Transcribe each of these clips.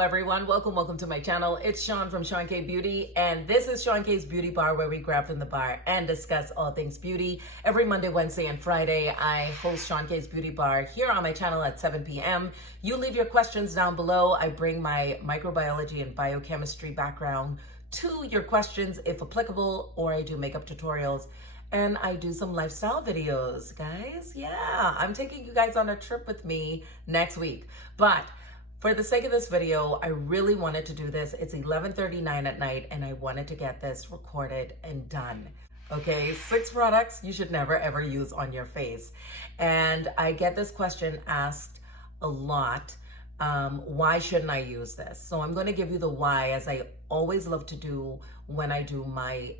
everyone. Welcome to my channel. It's Sean from Seankbeauty, and this is Sean K's Beauty Bar, where we grab from the bar and discuss all things beauty. Every Monday, Wednesday, and Friday, I host Sean K's Beauty Bar here on my channel at 7 p.m. You leave your questions down below. I bring my microbiology and biochemistry background to your questions if applicable, or I do makeup tutorials. And I do some lifestyle videos, guys. Yeah, I'm taking you guys on a trip with me next week. But for the sake of this video, I really wanted to do this. It's 11:39 at night, and I wanted to get this recorded and done. Okay, 6 products you should never ever use on your face. And I get this question asked a lot. Why shouldn't I use this? So I'm going to give you the why, as I always love to do when I do my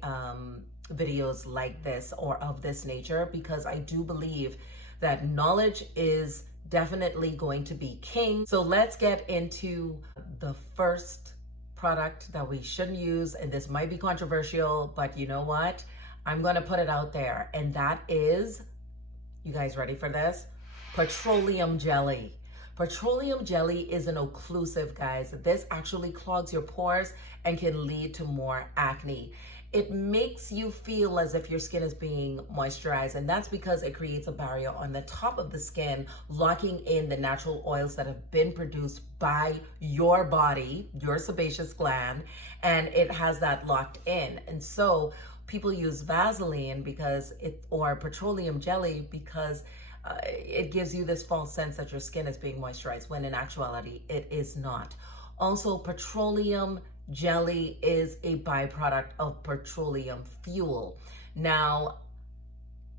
videos like this or of this nature, because I do believe that knowledge is definitely going to be king. So let's get into the first product that we shouldn't use. And this might be controversial, but you know what? I'm going to put it out there. And that is, you guys ready for this? Petroleum jelly. Petroleum jelly is an occlusive, guys. This actually clogs your pores and can lead to more acne. It makes you feel as if your skin is being moisturized, and that's because it creates a barrier on the top of the skin, locking in the natural oils that have been produced by your body, your sebaceous gland, and it has that locked in. And so people use Vaseline or petroleum jelly because it gives you this false sense that your skin is being moisturized, when in actuality it is not. Also, petroleum jelly is a byproduct of petroleum fuel. Now,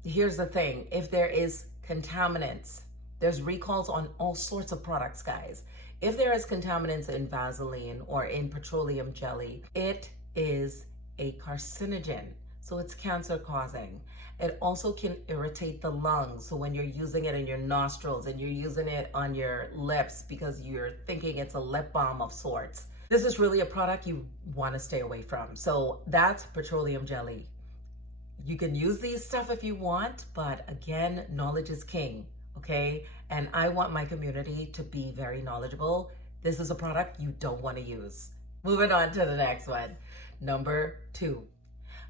here's the thing. If there is contaminants, there's recalls on all sorts of products, guys. If there is contaminants in Vaseline or in petroleum jelly, it is a carcinogen. So it's cancer causing. It also can irritate the lungs. So when you're using it in your nostrils and you're using it on your lips because you're thinking it's a lip balm of sorts, this is really a product you want to stay away from. So that's petroleum jelly. You can use these stuff if you want, but again, knowledge is king, okay? And I want my community to be very knowledgeable. This is a product you don't want to use. Moving on to the next one. Number 2.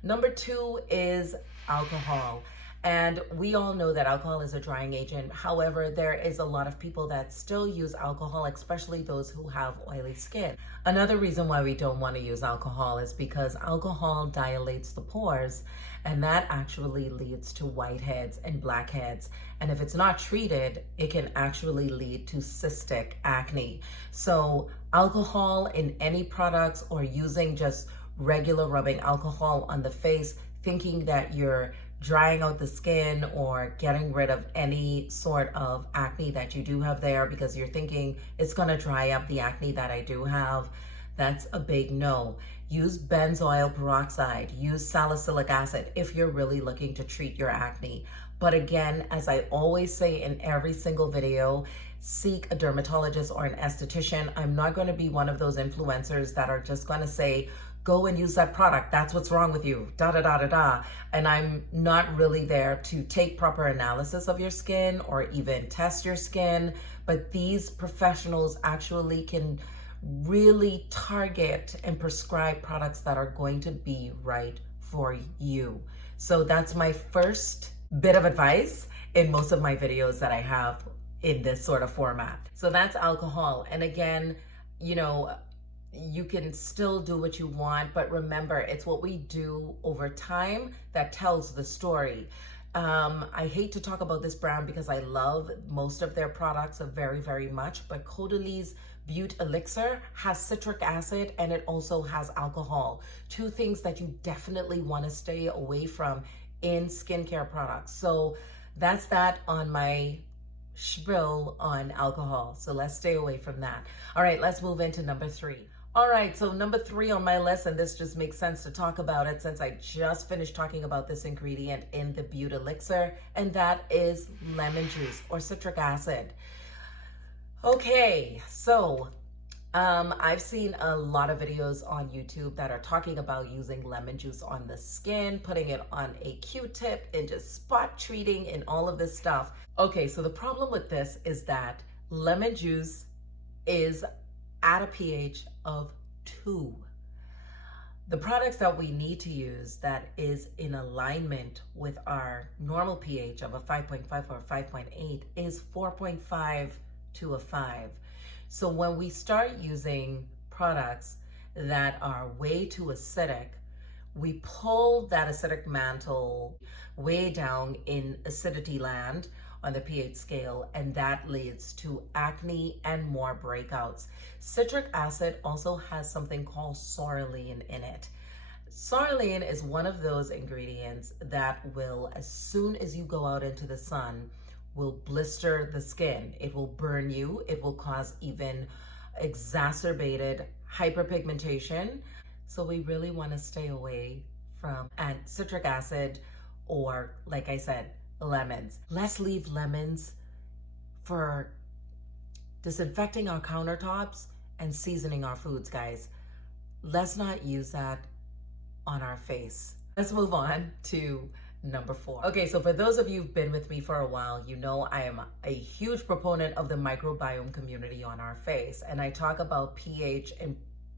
Number 2 is alcohol. And we all know that alcohol is a drying agent. However, there is a lot of people that still use alcohol, especially those who have oily skin. Another reason why we don't want to use alcohol is because alcohol dilates the pores, and that actually leads to whiteheads and blackheads. And if it's not treated, it can actually lead to cystic acne. So alcohol in any products, or using just regular rubbing alcohol on the face, thinking that you're drying out the skin or getting rid of any sort of acne that you do have there because you're thinking it's going to dry up the acne that I do have, that's a big no. Use benzoyl peroxide, use salicylic acid if you're really looking to treat your acne. But again, as I always say in every single video, seek a dermatologist or an esthetician. I'm not going to be one of those influencers that are just going to say, go and use that product, that's what's wrong with you, da da da da da. And I'm not really there to take proper analysis of your skin or even test your skin. But these professionals actually can really target and prescribe products that are going to be right for you. So that's my first bit of advice in most of my videos that I have in this sort of format. So that's alcohol. And again, you know, you can still do what you want, but remember, it's what we do over time that tells the story. I hate to talk about this brand because I love most of their products very, very much, but Caudalie Butte Elixir has citric acid, and it also has alcohol. 2 things that you definitely want to stay away from in skincare products. So that's that on my spiel on alcohol. So let's stay away from that. All right, let's move into number 3. All right, so number 3 on my list, and this just makes sense to talk about it since I just finished talking about this ingredient in the Butte Elixir, and that is lemon juice or citric acid. Okay, so I've seen a lot of videos on YouTube that are talking about using lemon juice on the skin, putting it on a Q-tip and just spot treating and all of this stuff. Okay, so the problem with this is that lemon juice is at a pH of 2. The products that we need to use that is in alignment with our normal pH of a 5.5 or 5.8 is 4.5 to a 5. So when we start using products that are way too acidic, we pull that acidic mantle way down in acidity land on the pH scale, and that leads to acne and more breakouts. Citric acid also has something called psoralen in it. Psoralen is one of those ingredients that will, as soon as you go out into the sun, will blister the skin. It will burn you. It will cause even exacerbated hyperpigmentation. So we really want to stay away from citric acid or, like I said, lemons. Let's leave lemons for disinfecting our countertops and seasoning our foods, guys. Let's not use that on our face. Let's move on to number 4. Okay, so for those of you who've been with me for a while, you know I am a huge proponent of the microbiome community on our face, and I talk about pH and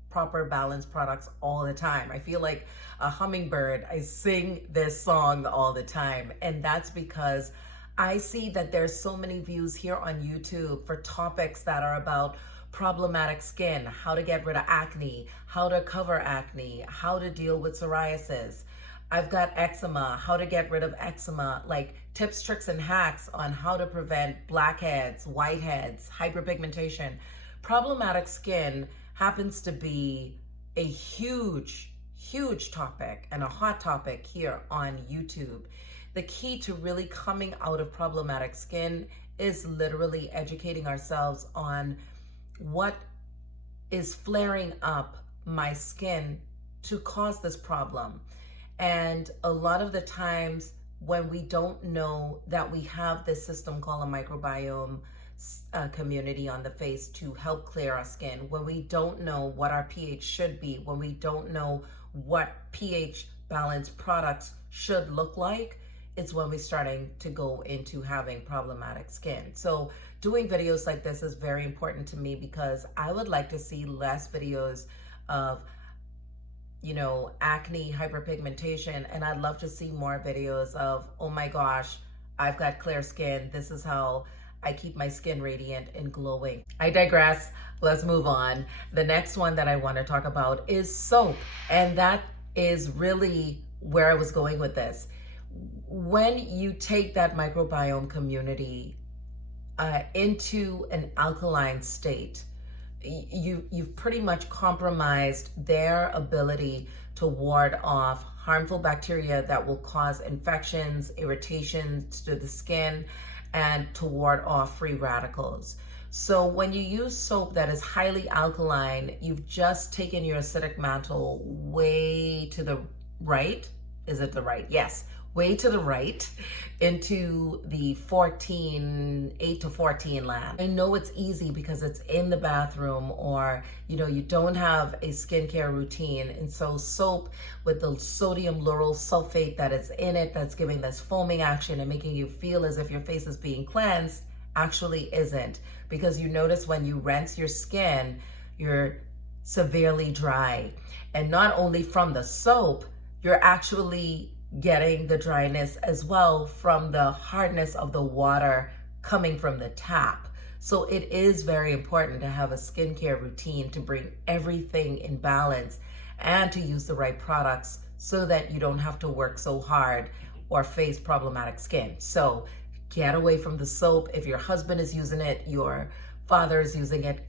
proper balanced products all the time. I feel like a hummingbird. I sing this song all the time, and that's because I see that there's so many views here on YouTube for topics that are about problematic skin, how to get rid of acne, how to cover acne, how to deal with psoriasis. I've got eczema, how to get rid of eczema, like tips, tricks, and hacks on how to prevent blackheads, whiteheads, hyperpigmentation. Problematic skin happens to be a huge topic and a hot topic here on YouTube. The key to really coming out of problematic skin is literally educating ourselves on what is flaring up my skin to cause this problem. And a lot of the times when we don't know that we have this system called a microbiome community on the face to help clear our skin, when we don't know what our pH should be, when we don't know what pH balanced products should look like, it's when we're starting to go into having problematic skin. So doing videos like this is very important to me because I would like to see less videos of, you know, acne, hyperpigmentation, and I'd love to see more videos of, oh my gosh, I've got clear skin. This is how I keep my skin radiant and glowing. I digress. Let's move on. The next one that I want to talk about is soap. And that is really where I was going with this. When you take that microbiome community into an alkaline state, you've pretty much compromised their ability to ward off harmful bacteria that will cause infections, irritations to the skin, and to ward off free radicals. So when you use soap that is highly alkaline, you've just taken your acidic mantle way to the right. Is it the right? Yes, way to the right into the 8 to 14 land. I know it's easy because it's in the bathroom, or you know, you don't have a skincare routine, and so soap with the sodium lauryl sulfate that is in it, that's giving this foaming action and making you feel as if your face is being cleansed, actually isn't, because you notice when you rinse your skin, you're severely dry. And not only from the soap, you're actually getting the dryness as well from the hardness of the water coming from the tap. So it is very important to have a skincare routine to bring everything in balance and to use the right products so that you don't have to work so hard or face problematic skin. So get away from the soap. If your husband is using it, your father is using it,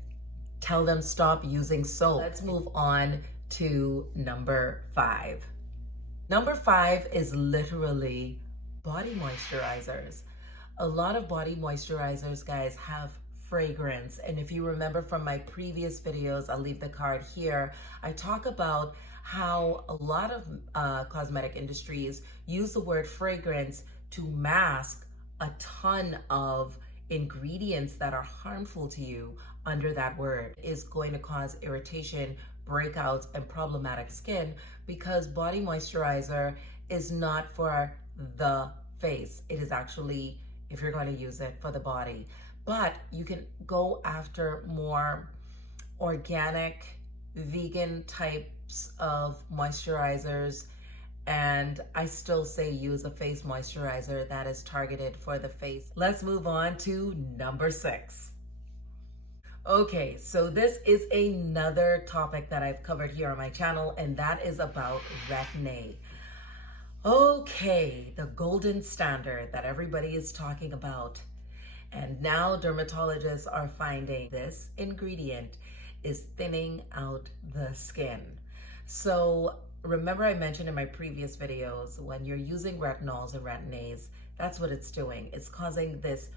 tell them stop using soap. Let's move on to number 5. Number 5 is literally body moisturizers. A lot of body moisturizers, guys, have fragrance. And if you remember from my previous videos, I'll leave the card here, I talk about how a lot of cosmetic industries use the word fragrance to mask a ton of ingredients that are harmful to you under that word. Is going to cause irritation, breakouts, and problematic skin, because body moisturizer is not for the face. It is actually, if you're going to use it, for the body. But you can go after more organic, vegan types of moisturizers, and I still say use a face moisturizer that is targeted for the face. Let's move on to number 6. Okay, so this is another topic that I've covered here on my channel, and that is about retin-A. Okay, the golden standard that everybody is talking about. And now dermatologists are finding this ingredient is thinning out the skin. So remember I mentioned in my previous videos, when you're using retinols and retin-A's, that's what it's doing. It's causing this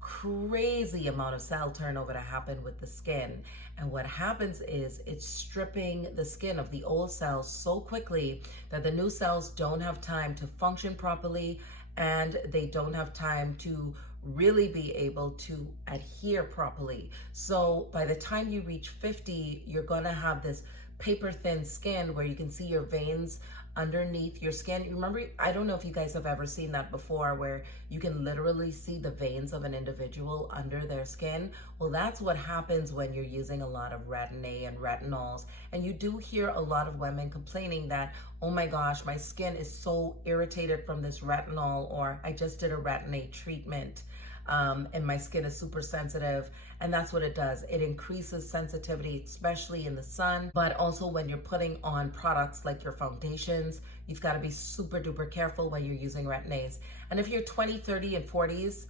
crazy amount of cell turnover to happen with the skin. And what happens is it's stripping the skin of the old cells so quickly that the new cells don't have time to function properly, and they don't have time to really be able to adhere properly. So by the time you reach 50, you're gonna have this paper thin skin where you can see your veins underneath your skin. Remember, I don't know if you guys have ever seen that before, where you can literally see the veins of an individual under their skin. Well, that's what happens when you're using a lot of retin-A and retinols. And you do hear a lot of women complaining that, oh my gosh, my skin is so irritated from this retinol, or I just did a retin-A treatment. And my skin is super sensitive. And that's what it does. It increases sensitivity, especially in the sun, but also when you're putting on products like your foundations. You've got to be super duper careful when you're using retin-A's. And if you're 20, 30, and 40s,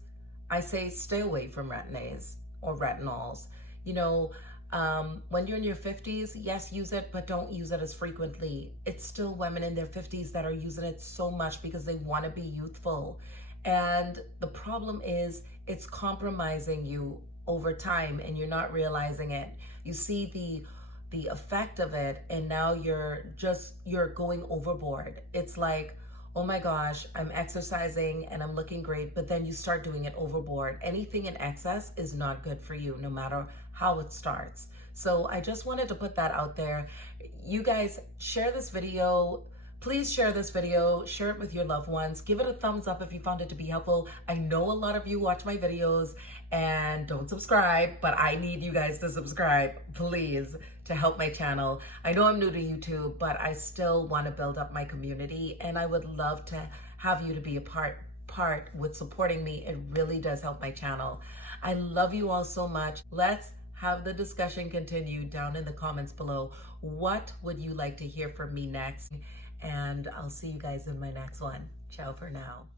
I say stay away from retin-A's or retinols. You know, when you're in your 50s, yes, use it, but don't use it as frequently. It's still women in their 50s that are using it so much because they want to be youthful. And the problem is it's compromising you over time and you're not realizing it. You see the effect of it, and now you're going overboard. It's like, oh my gosh, I'm exercising and I'm looking great, but then you start doing it overboard. Anything in excess is not good for you, no matter how it starts. So I just wanted to put that out there. You guys, share this video. Please share this video, share it with your loved ones. Give it a thumbs up if you found it to be helpful. I know a lot of you watch my videos and don't subscribe, but I need you guys to subscribe, please, to help my channel. I know I'm new to YouTube, but I still want to build up my community, and I would love to have you to be a part with supporting me. It really does help my channel. I love you all so much. Let's have the discussion continue down in the comments below. What would you like to hear from me next? And I'll see you guys in my next one. Ciao for now.